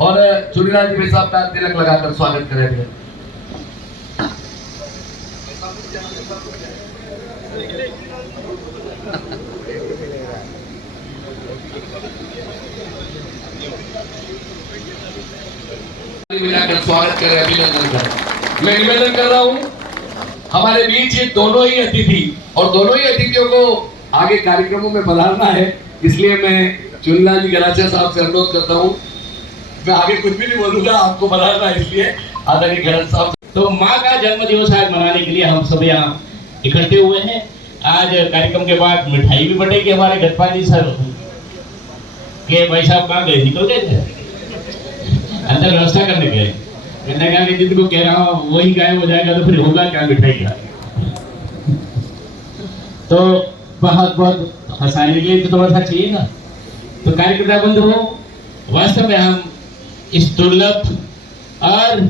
और चुनीलाल जी भाई साहब का तिलक लगाकर स्वागत करेंगे। मिलाकर स्वागत करें, अभिनंदन करें। मैं निवेदन कर रहा हूं हमारे बीच ये दोनों ही अतिथि और दोनों ही अतिथियों को आगे कार्यक्रमों में पधारना है, इसलिए मैं चुनीलाल जी गरासिया साहब से अनुरोध करता हूं। मैं आगे कुछ भी नहीं बोलूंगा, आपको पधारना है, इसलिए आदरणीय गरासिया साहब। तो माँ का जन्म दिवस आज मनाने के लिए हम सब यहाँ इकट्ठे हुए हैं। आज कार्यक्रम के बाद मिठाई भी बटेगी। हमारे गजपाल जी सर के भाई साहब कहाँ गए, निकल गए थे अंदर व्यवस्था करने गए। मैंने कहा कि जिनको कह रहा हूँ वही गायब हो जाएगा तो फिर होगा क्या मिठाई का। तो बहुत बहुत हंसाने के लिए तो थोड़ा सा चाहिए ना। तो कार्यकर्ता बंधुओं, वास्तव में हम इस दुर्लभ और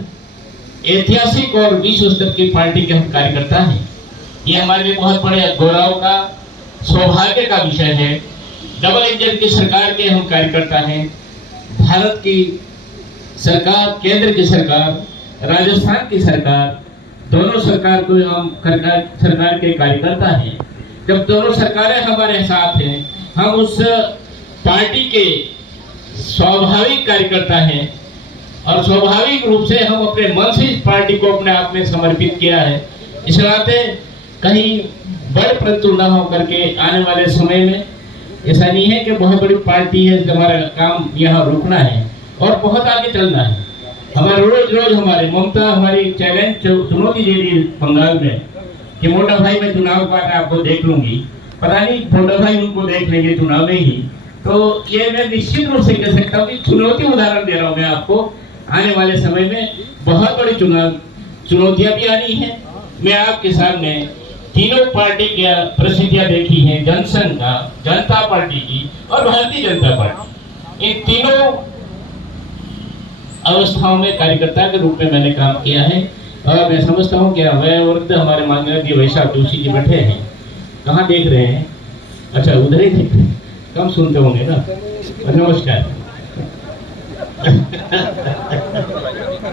ऐतिहासिक और विश्व स्तर की पार्टी के हम कार्यकर्ता हैं। ये हमारे लिए बहुत बड़े गौरव का, सौभाग्य का विषय है। डबल इंजन की सरकार के हम कार्यकर्ता हैं। भारत की सरकार, केंद्र की सरकार, राजस्थान की सरकार, दोनों सरकार को हम सरकार के कार्यकर्ता हैं। जब दोनों सरकारें हमारे साथ हैं, हम उस पार्टी के स्वाभाविक कार्यकर्ता हैं और स्वाभाविक रूप से हम अपने मन से इस पार्टी को अपने आप में समर्पित किया है। इस नाते कहीं बड़े परंतु न हो करके आने वाले समय में ऐसा नहीं है कि बहुत बड़ी पार्टी है, हमारा काम यहाँ रुकना है और बहुत आगे चलना है। हमारे रोज रोज हमारे ममता हमारी चैलेंज चुनौती दे रही बंगाल में कि मोटा भाई मैं चुनाव का आपको देख लूंगी, पता नहीं मोटा भाई उनको देख लेंगे चुनाव में ही। तो ये मैं निश्चित रूप से कह सकता हूँ कि चुनौती उदाहरण दे रहा हूँ मैं आपको। आने वाले समय में बहुत बड़ी चुनौतियां भी आनी है। मैं आपके सामने तीनों पार्टी की प्रसिद्धियां देखी हैं, जनसंघ का, जनता पार्टी की और भारतीय जनता पार्टी। इन तीनों अवस्थाओं में कार्यकर्ता के रूप में मैंने काम किया है और मैं समझता हूँ कि वयोवृद्ध हमारे माननीय भाई साहब जोशी जी बैठे हैं। कहाँ देख रहे हैं? अच्छा, उधर ही देख रहे हैं, कम सुनते होंगे ना। नमस्कार।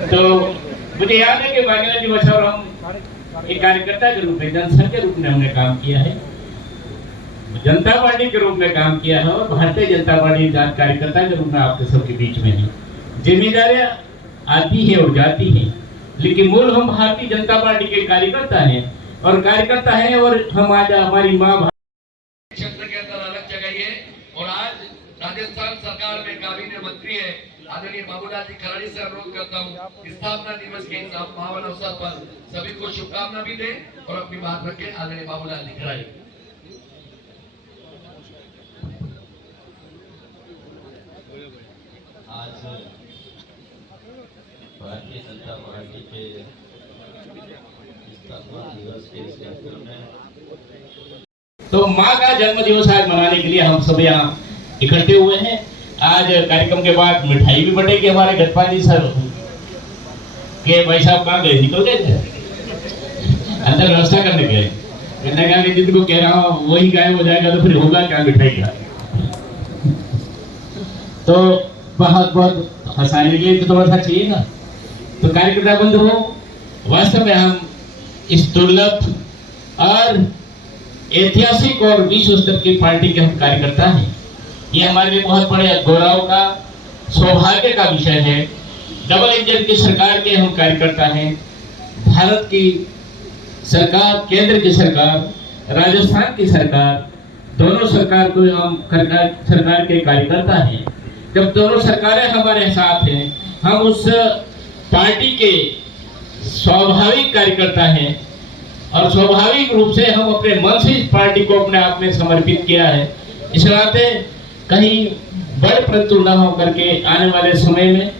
तो मुझे याद है कि माननीय जी भाई साहब हम एक कार्यकर्ता के रूप में, जनसंघ के रूप में हमने काम किया है, जनता पार्टी के रूप में काम किया है और भारतीय जनता पार्टी कार्यकर्ता के रूप में आपके सबके बीच में है। जिम्मेदारियां आती है और जाती है, लेकिन मूल हम भारतीय जनता पार्टी के कार्यकर्ता हैं और कार्यकर्ता हैं और हम आज हमारी माँ क्षेत्र के अंदर अलग जगह है। और आज राजस्थान सरकार में काबिनेट मंत्री है आदरणीय बाबूलाल जी खराड़ी से अनुरोध करता हूँ स्थापना दिवस के पावन अवसर पर सभी को शुभकामना भी दें और अपनी बात रखें। आदरणीय बाबूलाल जी खराड़ी। आज भारतीय जनता पार्टी के स्थापना दिवस के इस कार्यक्रम में तो माँ का जन्म दिवस आज मनाने के लिए हम सब यहाँ इकट्ठे हुए हैं। आज कार्यक्रम के बाद मिठाई भी बटेगी। हमारे गजपाल जी सर के भाई साहब कहाँ गए, निकल गए थे अंदर व्यवस्था करने गए। मैंने कहा कि जिनको कह रहा हूँ वही गायब हो जाएगा तो फिर होगा क्या मिठाई का। तो बहुत बहुत हंसाने के लिए तो थोड़ा सा चाहिए ना। तो कार्यकर्ता बंधुओं, वास्तव में हम इस दुर्लभ और ऐतिहासिक और विश्व स्तर की पार्टी के हम कार्यकर्ता हैं। ये हमारे लिए बहुत बड़े गौरव का, सौभाग्य का विषय है। डबल इंजन की सरकार के हम कार्यकर्ता हैं। भारत की सरकार, केंद्र की सरकार, राजस्थान की सरकार, दोनों सरकार को हम सरकार के कार्यकर्ता हैं। जब दोनों सरकारें हमारे साथ हैं, हम उस पार्टी के स्वाभाविक कार्यकर्ता हैं और स्वाभाविक रूप से हम अपने मन से इस पार्टी को अपने आप में समर्पित किया है। इस नाते कहीं बड़े परंतु न हो करके आने वाले समय में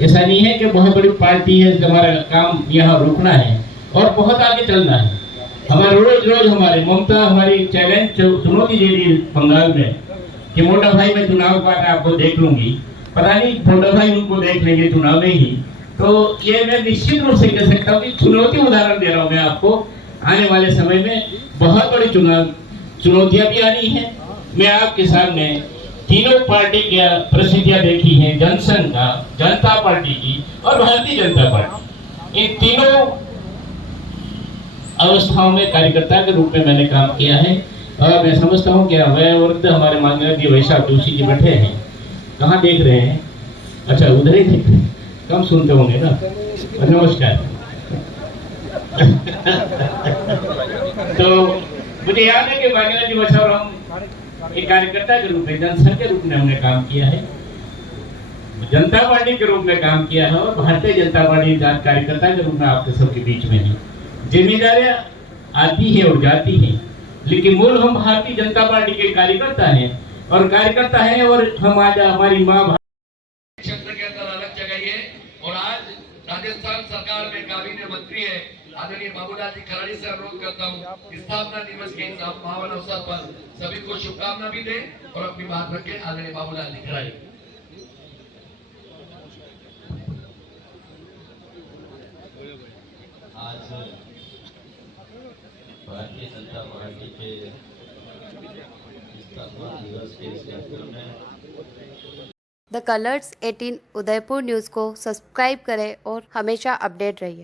ऐसा नहीं है कि बहुत बड़ी पार्टी है, हमारा काम यहाँ रुकना है और बहुत आगे चलना है। हमारे रोज रोज हमारे ममता हमारी चैलेंज चुनौती दे रही बंगाल में कि मोटा भाई मैं चुनाव का आपको देख लूंगी, पता नहीं मोटा भाई उनको देख लेंगे चुनाव में ही। तो ये मैं निश्चित रूप से कह सकता हूँ कि चुनौती उदाहरण दे रहा हूँ मैं आपको। आने वाले समय में बहुत बड़ी चुनौतियां भी आनी है। मैं आपके सामने तीनों पार्टी की प्रसिद्धियां देखी हैं, जनसंघ का, जनता पार्टी की और भारतीय जनता पार्टी। इन तीनों अवस्थाओं में कार्यकर्ता के रूप में मैंने काम किया है और मैं समझता हूँ कि वह वर्ग हमारे माननीय वैशाख जोशी जी बैठे हैं, कहाँ देख रहे हैं? अच्छा, उधर ही देख रहे हैं, कम सुनते होंगे ना। नमस्कार। तो मुझे याद है कि माननीय जी वैशाख और हम एक कार्यकर्ता के रूप में, जनसंघ के रूप में हमने काम किया है, जनता पार्टी के रूप में काम किया है और भारतीय जनता पार्टी कार्यकर्ता के रूप में आपके सबके बीच में है। जिम्मेदारियां आती है और जाती हैं, लेकिन मूल हम भारतीय जनता पार्टी के कार्यकर्ता हैं और हम आज हमारी माँ क्षेत्र के अंदर अलग जगह है। और आज राजस्थान सरकार में काबिने मंत्री है आदरणीय बाबूलाल जी खराड़ी से अनुरोध करता हूँ स्थापना दिवस के पावन अवसर पर सभी को शुभकामना भी दे और अपनी बात रखें। आदरणीय बाबूलाल जी खराड़ी। आज भारतीय जनता पार्टी के स्थापना दिवस के इस कार्यक्रम में द कलर्स 18 उदयपुर न्यूज़ को सब्सक्राइब करें और हमेशा अपडेट रहिए।